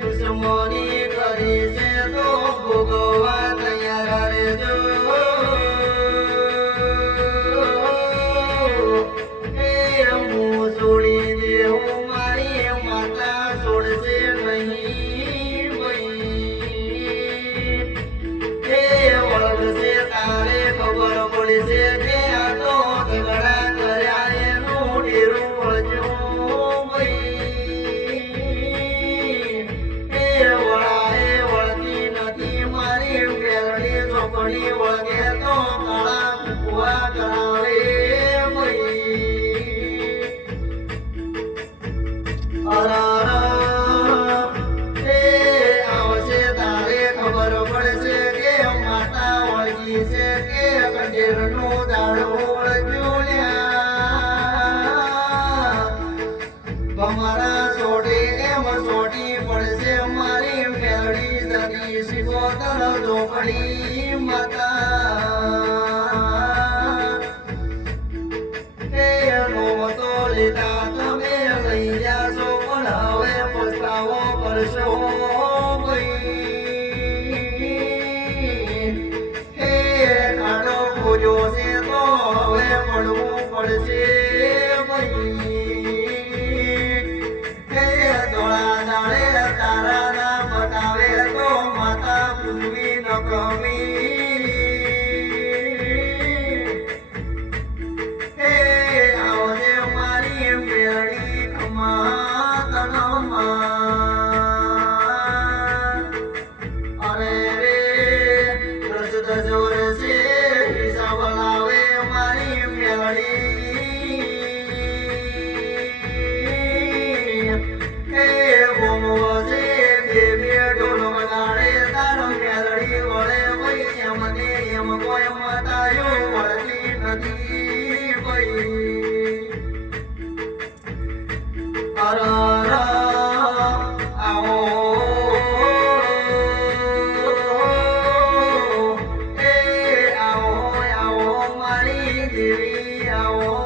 દુશ્મની કરી છે તો ભોગવા તૈયાર રહેજો. હું છોડી દેવું મારી માતા છોડશે નહીં ભાઈ. વળગશે તારે ખબર પડશે કે આ તો ઝઘડા કર્યા એનું ડેરું વળજો ભાઈ. વળાએ વળતી નથી મારી પેલડી ચોકડી વળગે તો કાળા કુકવા કરાવે આવશે તારે ખબર પડશે કે માતા વળગી છે કે કંઠેરનું દાડું વળગ્યું લ્યા. ભમરા છોડી એમ છોડી પડશે મારી મેલડી જતી શિકોતર ઝોપડી માતા. તો લીધા તમે લઈ જાશો પણ હવે પસ્તાવો કરશો ભાઈ. ખાડો ખોજો છે તો હવે પડવું પડશે ભાઈ. ધોળા દાડે તારા ના બતાવે તો માતા પૂજવી ન ગમી. આવો